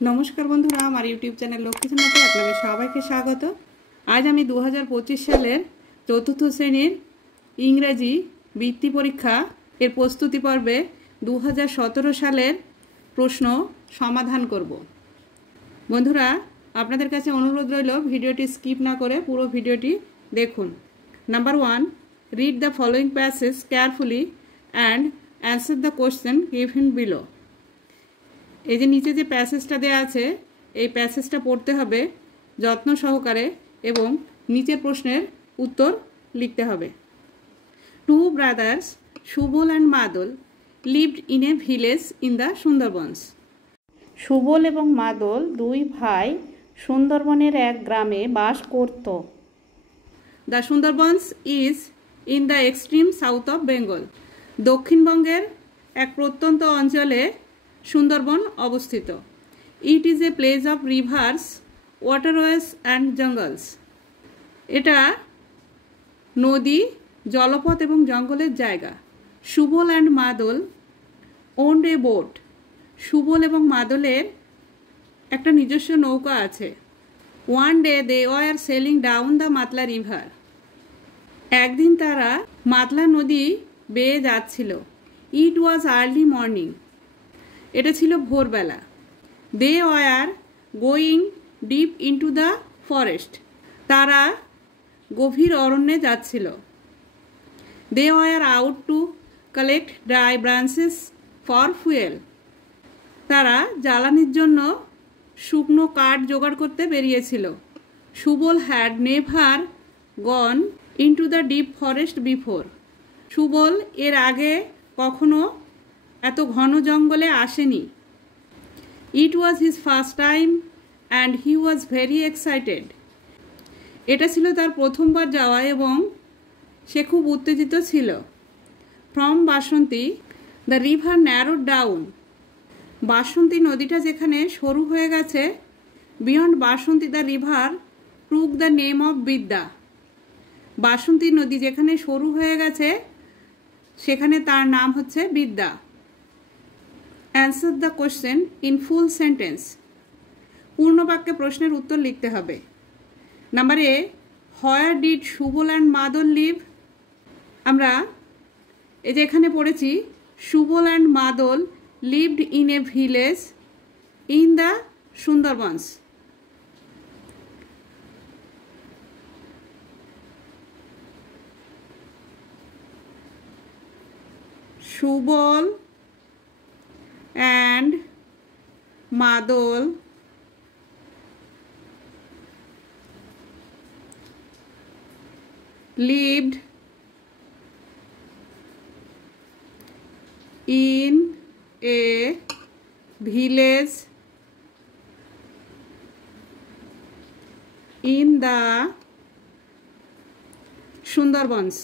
नमस्कार बंधुरा आमार यूट्यूब चैनल लक्ष्मीचंद्रते आपनादेर सबाइके स्वागत। आज आमी 2025 सालेर चतुर्थ श्रेणीर इंग्रेजी बृत्ति परीक्षा एर प्रस्तुति पर्वे 2017 सालेर प्रश्न समाधान करब। बंधुरा आपनादेर काछे अनुरोध रइल भिडियोटी स्किप ना करे पुरो भिडियोटी देखुन। Number 1, read the following passage carefully and answer the question given below. এই যে নিচে যে প্যাসেজটা দেয়া আছে এই প্যাসেজটা পড়তে হবে যত্ন সহকারে এবং নিচের প্রশ্নের উত্তর লিখতে হবে। টু ব্রাদার্স সুবল অ্যান্ড মাদল lived in a village in the Sundarbans. Subal এবং মাদল দুই ভাই সুন্দরবনের এক গ্রামে বাস করত। The Sundarbans is in the extreme south of Bengal. দক্ষিণবঙ্গের এক প্রত্যন্ত অঞ্চলে সুন্দরবন অবস্থিত। It is a place of rivers waterways and jungles. এটা নদী জলপথ এবং জঙ্গলের জায়গা। Subal and Madal owned a boat. Subal এবং মাদলের একটা নিজস্ব নৌকা আছে। One day they were sailing down the Matla river. একদিন তারা মাতলা নদী বেয়ে যাচ্ছিল। It was early morning. এটা ছিল ভোরবেলা। They were going deep into the forest. তারা গভীর অরণ্যে যাচ্ছিল। They were out to collect dry branches for fuel. তারা জ্বালানির জন্য শুকনো কাঠ জোগাড় করতে বেরিয়েছিল। Subal had never gone into the deep forest before. Subal এর আগে কখনো এত ঘন জঙ্গলে আসেনি। It was his first time and he was very excited. এটা ছিল তার প্রথমবার যাওয়া এবং সে খুব উত্তেজিত ছিল। From Basanti the river narrowed down. Basanti নদীটা যেখানে সরু হয়ে গেছে, beyond Basanti the river took the name of Bidya. Basanti নদী যেখানে সরু হয়ে গেছে সেখানে তার নাম হচ্ছে Bidya. Answer the question in full sentence. পূর্ণ বাক্যে প্রশ্নের উত্তর লিখতে হবে। Number A, where did Subal and Madol live. আমরা এই যে এখানে পড়েছি সুবল অ্যান্ড মাদল lived in a village in the Sundarbans. Subal and Madol lived in a village in the Sundarbans.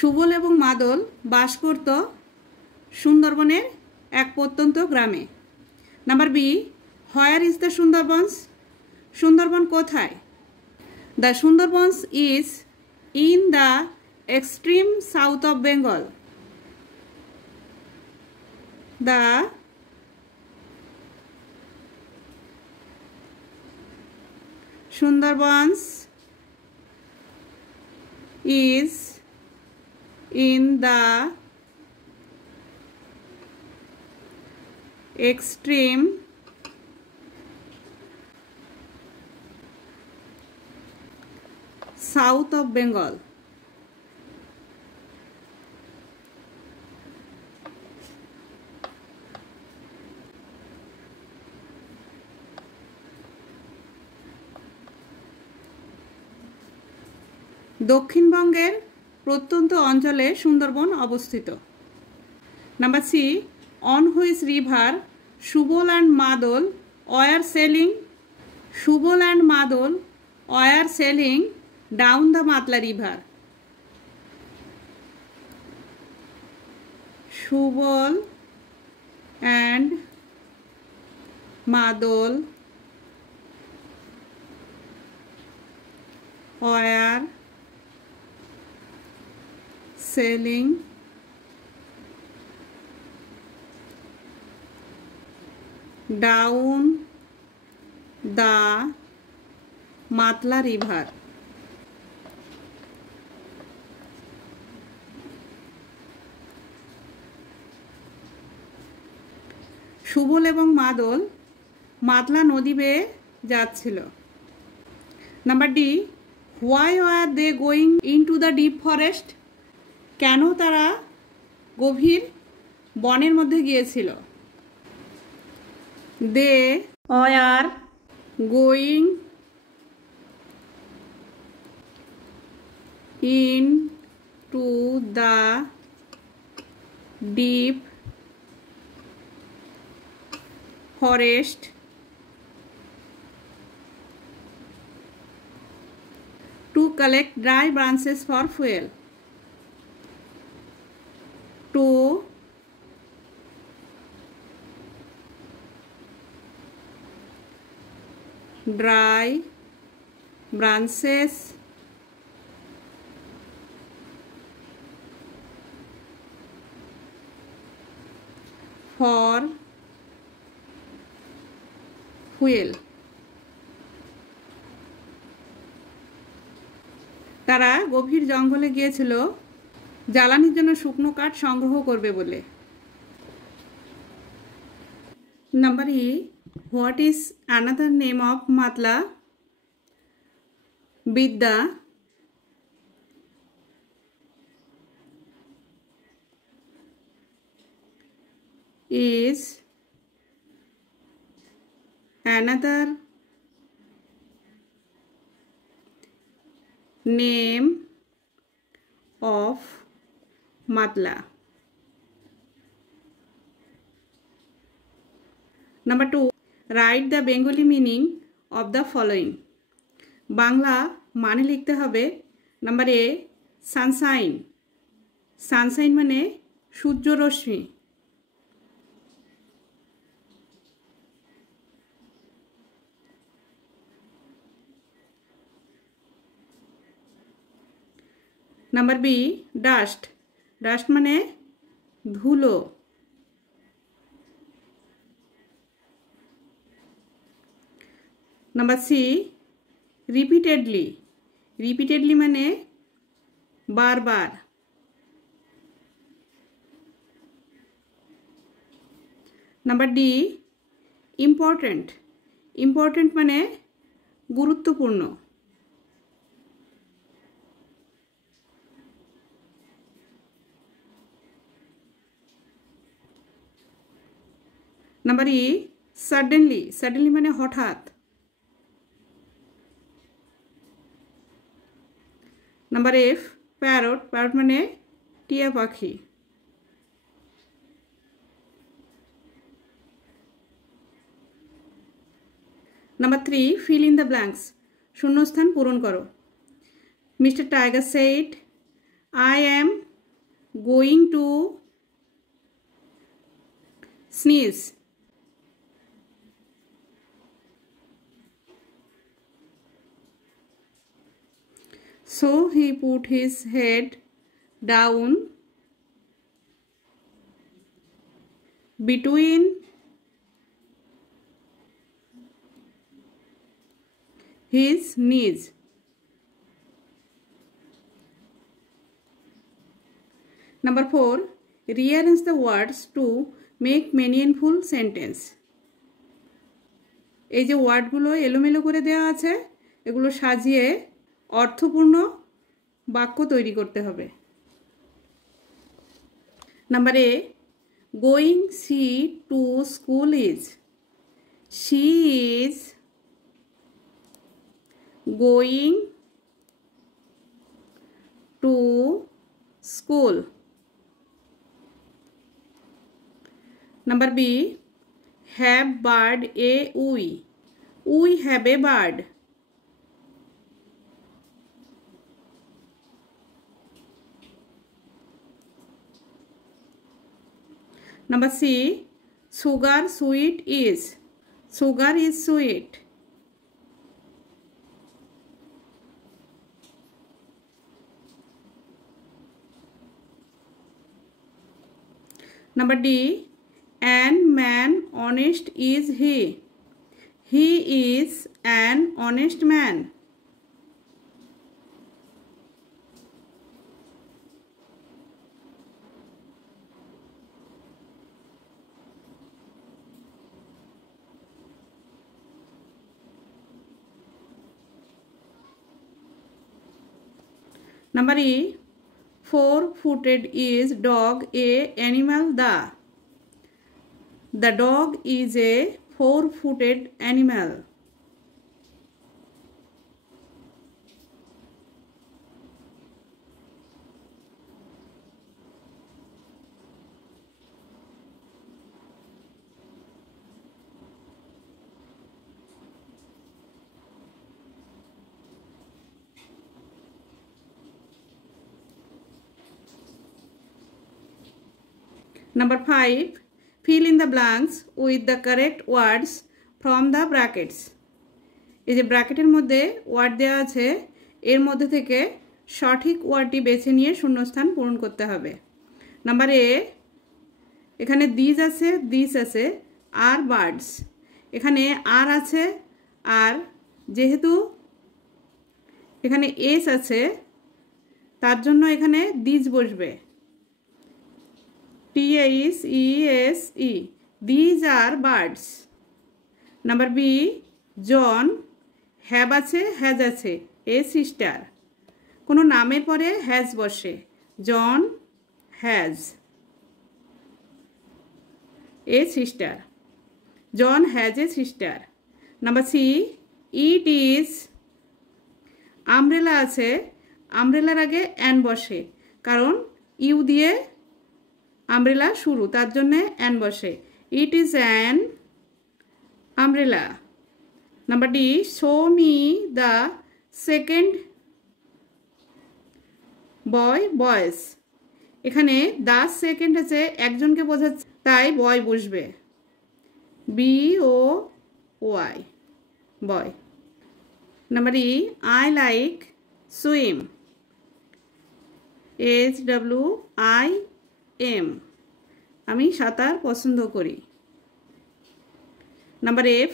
Subal এবং মাদল বাস করত সুন্দরবনের এক প্রত্যন্ত গ্রামে। Number B, where is the Sundarbans. Sundarban কোথায়। The Sundarbans is in the extreme south of Bengal. The Sundarbans is in the extreme south of Bengal. দক্ষিণবঙ্গের প্রত্যন্ত অঞ্চলে সুন্দরবন অবস্থিত। Number C, on which river Subal and Madol were sailing. Subal and Madol were sailing down the Matla river. Subal and Madol were sailing down the Matla river. Subal এবং মাদল মাতলা নদী বেয়ে যাচ্ছিল। Number D, why are they going into the deep forest? কেন তারা গভীর বনের মধ্যে গিয়েছিল? They are going in to the deep forest to collect dry branches for fuel. To dry branches for fuel. তারা গভীর জঙ্গলে গিয়েছিল জ্বালানির জন্য শুকনো কাঠ সংগ্রহ করবে বলে। Number E, what is another name of Matla? বিদ্যা is another name of Matla. Number 2, write the Bengali meaning of the following. Bangla মানে লিখতে হবে। নাম্বার এ, সানশাইন। সানশাইন মানে সূর্যরশ্মি। Number B, dust. ডাস্ট মানে ধুলো। Number C, repeatedly. রিপিটেডলি মানে বারবার। Number D, important. ইম্পর্ট্যান্ট মানে গুরুত্বপূর্ণ। Number E, suddenly. সাডেনলি মানে হঠাৎ। Number F, parrot. প্যারট মানে টিয়া পাখি। Number 3, fill in the blanks. শূন্যস্থান পূরণ করো। Mister tiger said, I am going to sneeze. So he put his head down between his knees. Number 4, rearrange the words to make meaningful sentence. এই যে ওয়ার্ডগুলো এলোমেলো করে দেওয়া আছে, এগুলো সাজিয়ে অর্থপূর্ণ বাক্য তৈরি করতে হবে। Number A, going she to school is. She is going to school. Number B, have bird a we. We have a bird. Number C, sugar sweet is. Sugar is sweet. Number D, an man honest is he. He is an honest man. Number E, four-footed is dog, a animal, the. The dog is a four-footed animal. Number 5, fill in the blanks with the correct words from the brackets. এই যে ব্র্যাকেটের মধ্যে ওয়ার্ড দেওয়া আছে, এর মধ্যে থেকে সঠিক ওয়ার্ডটি বেছে নিয়ে শূন্যস্থান পূরণ করতে হবে। নাম্বার এ, এখানে দিস আছে আর বার্ডস, এখানে আর আছে, আর যেহেতু এখানে এস আছে তার জন্য এখানে দিস বসবে, THESE. These are birds. Number B, John have আছে, has আছে, a sister. কোনো নামের পরে has বসে, John has a sister. John has a sister. Number C, it is. umbrella আছে, umbrellar আগে an বসে, কারণ ইউ দিয়ে umbrella শুরু, তার জন্য an বসে, it is an umbrella. Number D, show me the second boys. এখানে the second আছে, একজনকে বোঝাচ্ছে, তাই boy বসবে, BOY, boy. Number E, I like swim, SWIM, আমি সাঁতার পছন্দ করি। Number F,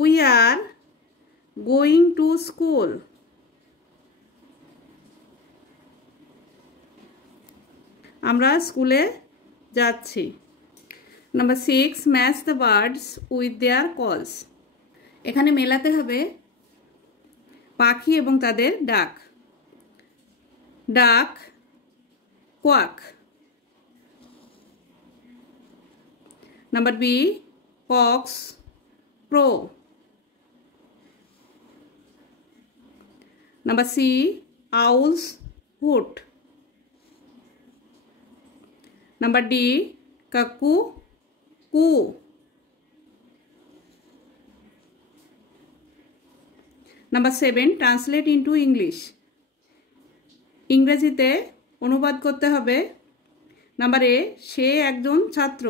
we are going to school, আমরা স্কুলে যাচ্ছি। নাম্বার 6, match the birds with their কলস, এখানে মেলাতে হবে পাখি এবং তাদের ডাক, ডাক quack. Number B, cocks crow. Number C, owls hoot. Number D, cuckoo coo. Number 7, translate into English. ইংরেজিতে অনুবাদ করতে হবে। নাম্বার এ, সে একজন ছাত্র,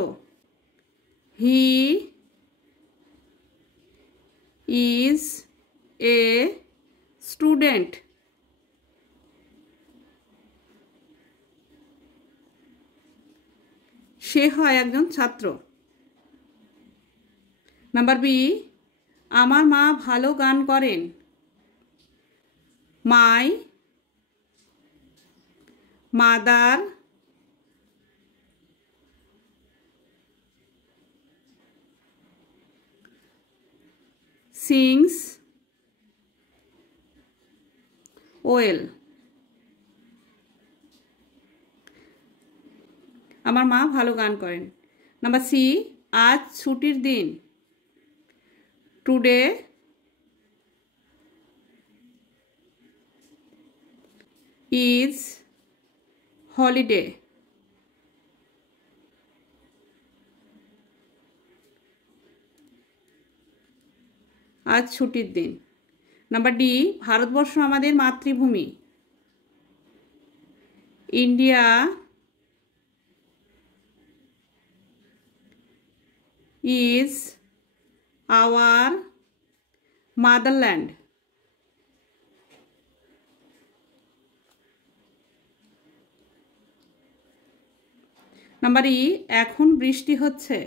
হি ইজ এ স্টুডেন্ট। সে হয় একজন ছাত্র। নাম্বার বি, আমার মা ভালো গান করেন, মাই মাদার সিংস ওয়েল, আমার মা ভালো গান করেন। নাম্বার সি, আজ ছুটির দিন, টুডে ইজ হলিডে। আজ ছুটির দিন। নাম্বার ডি, ভারতবর্ষ আমাদের মাতৃভূমি, India is our motherland. Number E, এখন বৃষ্টি হচ্ছে।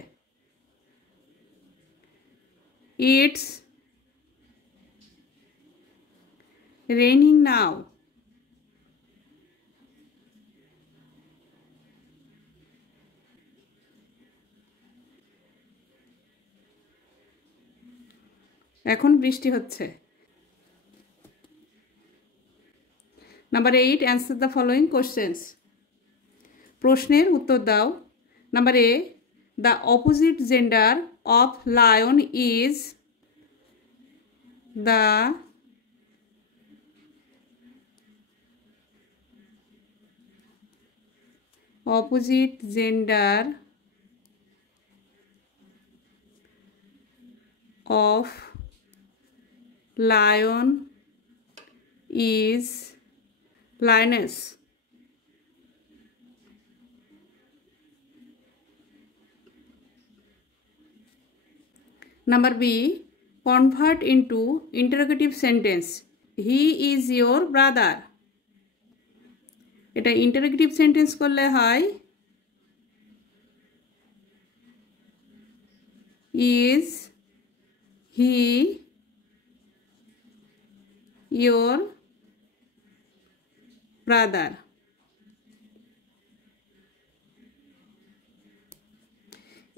It's raining now. এখন বৃষ্টি হচ্ছে। নাম্বার 8, অ্যান্সার দ্য ফলোয়িং কোশ্চেন্স। প্রশ্নের উত্তর দাও। Number A, the opposite gender of lion is. The opposite gender of lion is lioness. Number B, convert into interrogative sentence. He is your brother. এটা interrogative sentence করলে হয় is he your brother.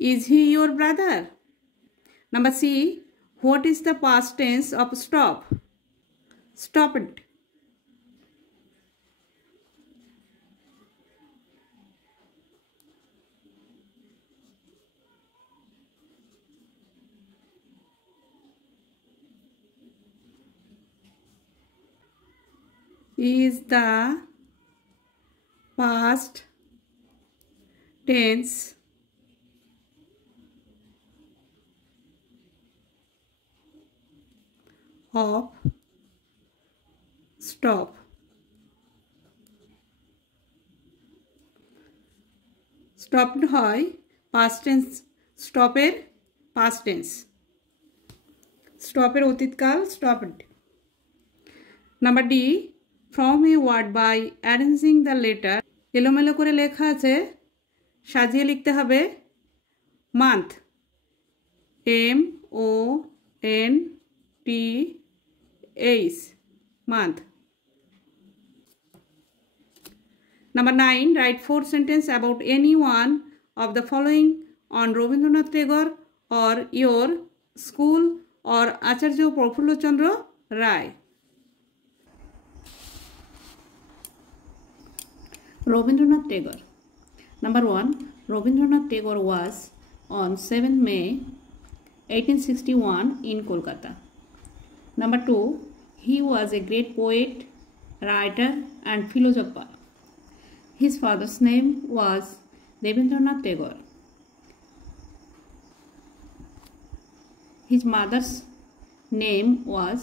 Is he your brother? Number C, what is the past tense of stop? Stopped. Is the past tense of stop. Stopped হয় past tense, stopের past tense, stopের অতীতকাল stopped. Number D, from a word by arranging the letter. এলোমেলো করে লেখা আছে, সাজিয়ে লিখতে হবে। Month, MONTH, month. Number 9, write 4 sentences about any one of the following on Rabindranath Tagore or your school or Acharya Prafulla Chandra Ray. Rabindranath Tagore. Number 1, Rabindranath Tagore was on 7th May 1861 in Kolkata. Number 2, he was a great poet, writer and philosopher. His father's name was Rabindranath Tagore. His mother's name was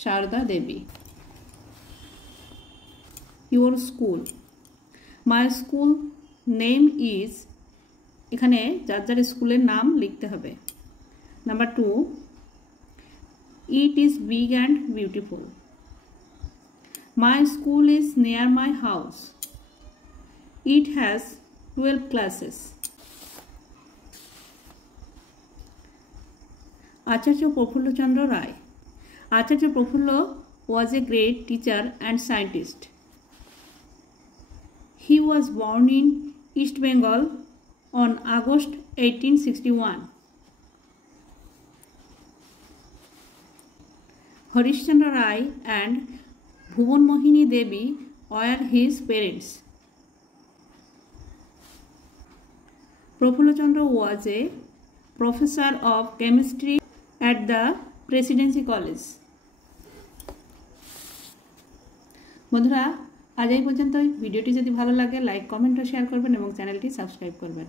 Sharda Devi. Your school. My school name is, এখানে যার যার স্কুলের নাম লিখতে হবে। নাম্বার 2, it is big and beautiful. My school is near my house. It has 12 classes. Acharya Prafulla Chandra Ray. Acharya Prafulla was a great teacher and scientist. He was born in East Bengal on August 1861. Harishchandra Ray and Bhuvan Mohini Devi were his parents. Prafulla Chandra was a professor of chemistry at the Presidency College. বন্ধুরা, আজ এই পর্যন্তই। ভিডিওটি যদি ভালো লাগে like, comment ও শেয়ার করবেন এবং চ্যানেলটি সাবস্ক্রাইব করবেন।